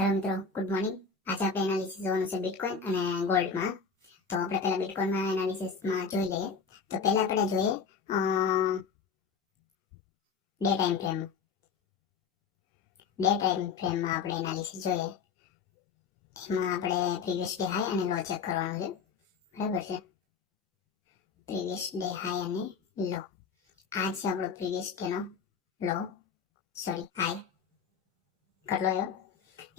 Hello મિત્રો, good morning. આજે આપણે એનાલિસિસ જોવાનું છે બિટકોઇન અને ગોલ્ડમાં. તો આપણે પહેલા બિટકોઇનમાં એનાલિસિસમાં જોઈ લઈએ. તો પહેલા આપણે જોઈએ day time frame. Day time ફ્રેમમાં આપણે એનાલિસિસ જોઈએ. એમાં આપણે પ્રીવિયસ ડે હાઈ અને લો ચેક કરવાનું છે. બરાબર છે. પ્રીવિયસ ડે હાઈ અને લો. આ છે આપણો પ્રીવિયસ ડેનો લો, સોરી હાઈ. કેટલો એવો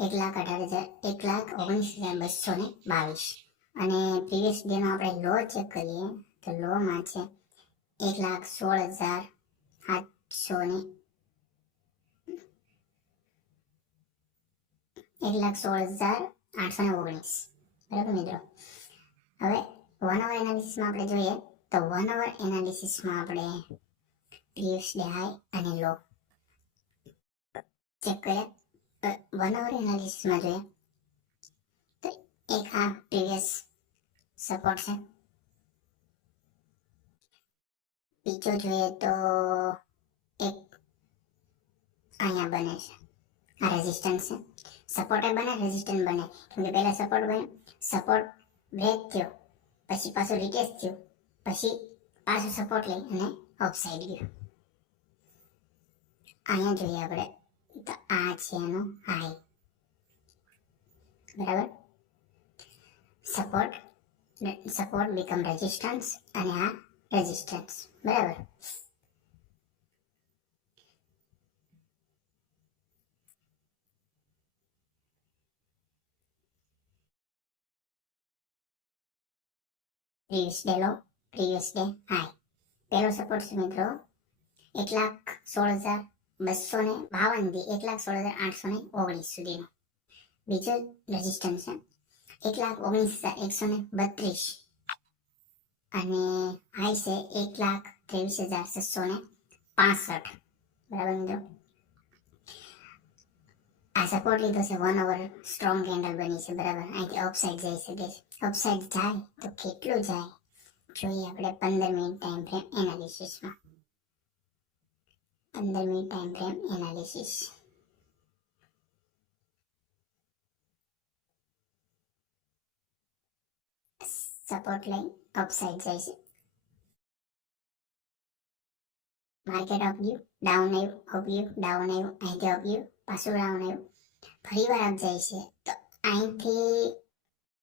1,18,1,19,222 અને પ્રીવિયસ ડેનો આપણે લો ચેક કરીએ તો લોમાં છે 1,16,700 1,16,819. બરાબર મિત્રો. હવે 1 અવર એનાલિસિસમાં આપણે જોઈએ તો 1 અવર એનાલિસિસમાં આપણે પ્રીવિયસ ડે હાઈ અને લો ચેક કરીએ. 1 અવર એનાલિસિસમાં જોઈએ તો એક આ પ્રીવિયસ સપોર્ટ છે. બીજો જોઈએ તો એક અહીંયા બને છે, આ રેઝિસ્ટન્સ છે. સપોર્ટ બને, રેઝિસ્ટન્સ બને, કેમ કે પહેલા સપોર્ટ બન્યો, સપોર્ટ બ્રેક થયો, પછી પાછું રિટેસ્ટ થયું, પછી પાછું સપોર્ટ લઈ અને અપસાઇડ ગયું. અહીંયા જોઈએ આપણે તો આ છે એનો હાઈ. બરાબર. સપોર્ટ બીકમ રેઝિસ્ટન્સ અને આ રેઝિસ્ટન્સ. બરાબર. પ્રીવિયસ ડે લો, પ્રીવિયસ ડે હાઈ. પહેલો સપોર્ટ છે મિત્રો 1,16,252 થી 1,16,819 સુધીનો. બીજો રેઝિસ્ટન્સ છે 1,19,132 અને હાઈ છે 1,23,665. બરાબર મિત્રો. આ સપોર્ટ લીધો છે 1 અવર સ્ટ્રોંગ કેન્ડલ બની છે. બરાબર. અહીંથી અપસાઇડ જઈ શકે છે. અપસાઇડ જાય તો કેટલું જાય જોઈએ આપણે 15 મિનિટ ટાઈમ ફ્રેમ એનાલિસિસમાં. 15 minute time frame analysis. Support લઈ અપસાઇડ જાય છે. માર્કેટ અપ ગયું, ડાઉન આવ્યું, અપ ગયું, ડાઉન આવ્યું, અહીંથી અપ ગયું, પાછું ડાઉન આવ્યું, ફરી વાર અપ જાય છે. તો અહીંથી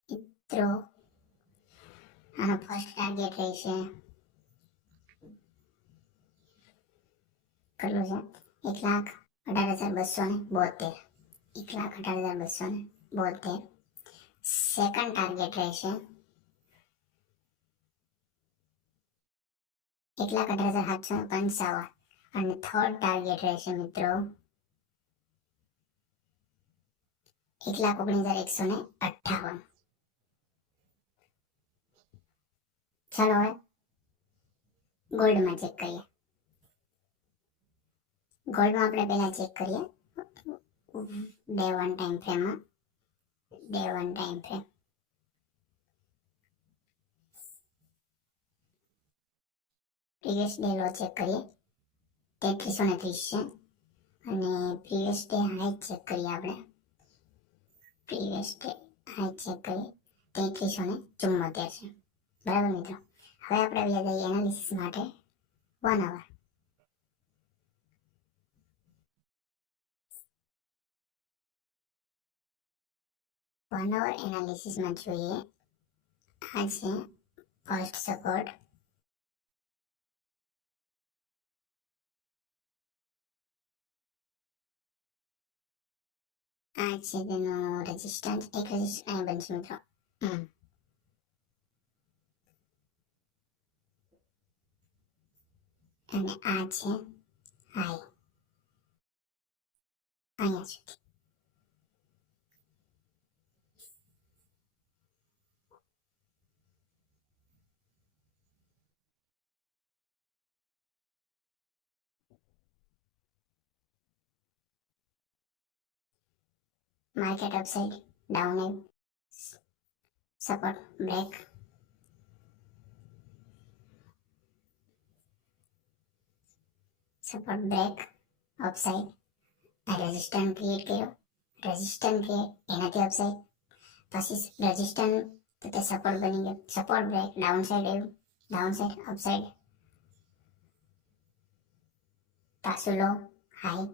મિત્રો આનો ફર્સ્ટ ટાર્ગેટ રહેશે કેટલું છે 1,18,272. 1,18,272. સેકન્ડ ટાર્ગેટ રહેશે 1,18,755 અને થર્ડ ટાર્ગેટ રહેશે મિત્રો 1,19,158. ચાલો હવે ગોલ્ડમાં ચેક કરીએ. ગોલ્ડમાં આપણે પહેલા ચેક કરીએ ડે 1 ટાઈમ ફ્રેમમાં. Day 1 time frame. Previous day લો ચેક કરીએ 3330 છે અને પ્રીવિયસ ડે હાઈ ચેક કરીએ આપણે. પ્રીવિયસ ડે હાઈ ચેક કરીએ 3374 છે. બરાબર મિત્રો. હવે આપણે આવી જઈએ એનાલિસિસ માટે 1 અવર. વન અવર એનાલિસિસમાં જોઈએ આ છે ફર્સ્ટ સપોર્ટ. આ છે તેનો રેઝિસ્ટન્સ. એક રેઝિસ્ટન્સ અહીં બનશે મિત્રો. અને આ છે હાઈ અહીંયા સુધી. માર્કેટ અપસાઇડ, ડાઉન આવ્યું, support break, support break, upside, આ રેઝિસ્ટન્સ ક્રિએટ કર્યો રેઝિસ્ટન્સ ક્રિએટ, એનાથી અપસાઇડ, પછી રેઝિસ્ટન્સ તો તે સપોર્ટ બની ગયો, સપોર્ટ બ્રેક, ડાઉન સાઈડ આવ્યું, ડાઉન સાઈડ, અપસાઇડ, પાછું low, high,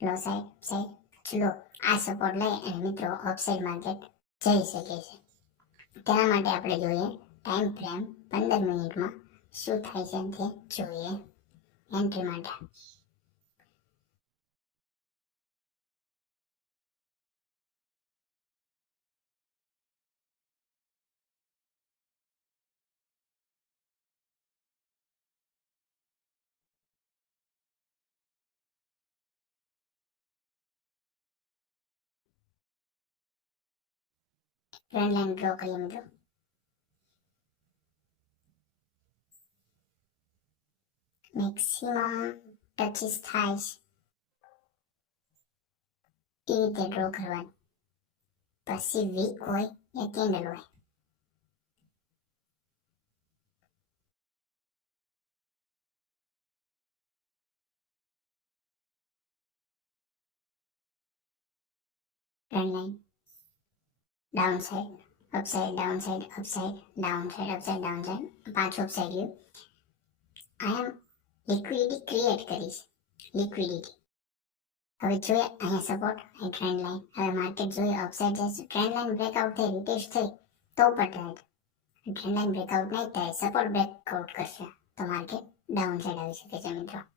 low side, side, low. આ સપોર્ટ લઈ અને મિત્રો અપસાઇડ માર્કેટ જઈ શકે છે. તેના માટે આપણે જોઈએ ટાઈમ ફ્રેમ 15 મિનિટમાં શું થાય છે તે જોઈએ એન્ટ્રી માટે. ટ્રેન્ડ લાઈન ડ્રો કરીએ મિત્રો. મેક્સિમમ ટચીસ થાય છે એ રીતે ડ્રો કરવાની. પછી વીક હોય યા કેન્ડલ હોય. Trend line down side, upside, down side, upside, down side, upside, down side, પાછું અપસાઇડ ગયું. આઈ એમ લિક્વિડિટી ક્રિએટ કરી છે, લિક્વિડિટી. હવે જોઈએ અહીંયા સપોર્ટ, અહીં ટ્રેન્ડ લાઈન. હવે માર્કેટ જોઈએ અપસાઇડ જશે, ટ્રેન્ડ લાઈન બ્રેકઆઉટ થઈ, રિટેસ્ટ થઈ તો પણ ટ્રેન્ડ લાઈન બ્રેકઆઉટ નહીં થાય, સપોર્ટ બ્રેકઆઉટ કરશે તો માર્કેટ ડાઉન સાઈડ આવી શકે છે મિત્રો.